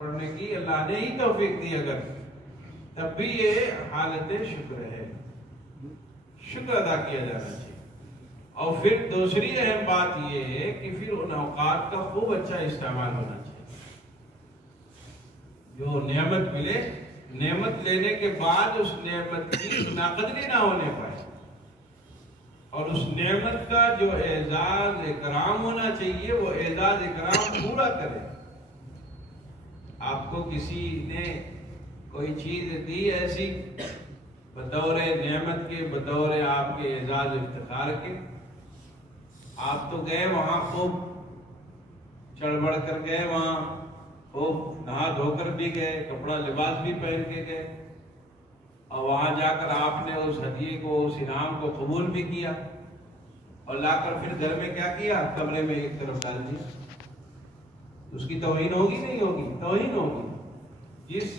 پڑھنے کی اللہ نے ہی توفیق دی، اگر تب بھی یہ حالت شکر ہے، شکر ادا کیا جانا چاہیے۔ اور پھر دوسری اہم بات یہ ہے کہ پھر ان اوقات کا خوب اچھا استعمال ہونا چاہیے۔ جو نعمت ملے، نعمت لینے کے بعد اس نعمت کی ناقدری نہ ہونے پائے، اور اس نعمت کا جو اعزاز اکرام ہونا چاہیے وہ اعزاز اکرام پورا کرے۔ آپ کو کسی نے کوئی چیز دی ایسی بطور نعمت کے، بطور آپ کے اعزاز افتخار کے، آپ تو گئے وہاں، خوب چڑھ بڑھ کر گئے وہاں، خوب نہا دھو کر بھی گئے، کپڑا لباس بھی پہن کے گئے، اور وہاں جا کر آپ نے اس ہدیے کو، اس انعام کو قبول بھی کیا، اور لا کر پھر گھر میں کیا کیا؟ کمرے میں ایک طرف ڈال دیا۔ اس کی توہین ہوگی نہیں ہوگی؟ توہین ہوگی۔ جس